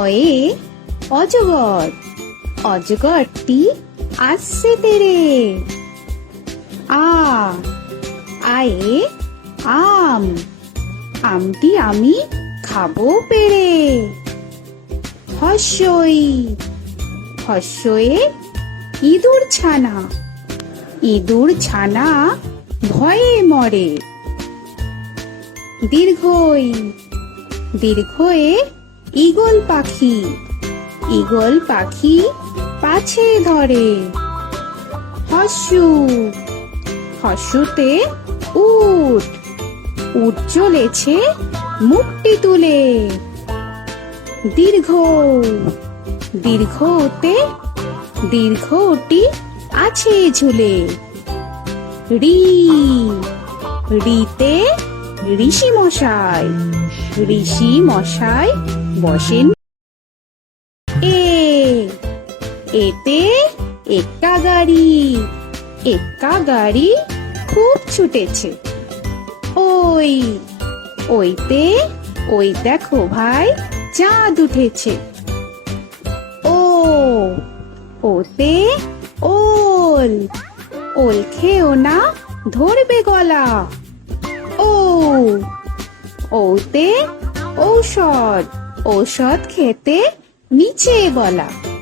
অয়ে অজগর অজগরটি আসছে তেরে আ আয়ে আম আমটি আমি খাবো পেরে হস্যই হস্যয়ে ইঁদুর ছানা ইঁদুর ছানা ভয়ে মরে দীর্ঘই দীর্ঘয়ে ইগল পাখি ইগল পাখি পাছে ধরে হস্যু হস্যুতে উট উট চলেছে মুক্তি তুলে দীর্ঘ দীর্ঘ ওতে ওটি আছে ঝুলে রি রিতে ঋষি মশাই ঋষি মশাই বসেন এ এতে একা গাড়ি একা গাড়ি খুব ছুটেছে ওই ওইতে ওই দেখো ভাই চাঁদ উঠেছে ও ওতে ওল ওল খেও না ধরবে গলা ও ওতে ঔষধ ঔষধ খেতে নিচে বলা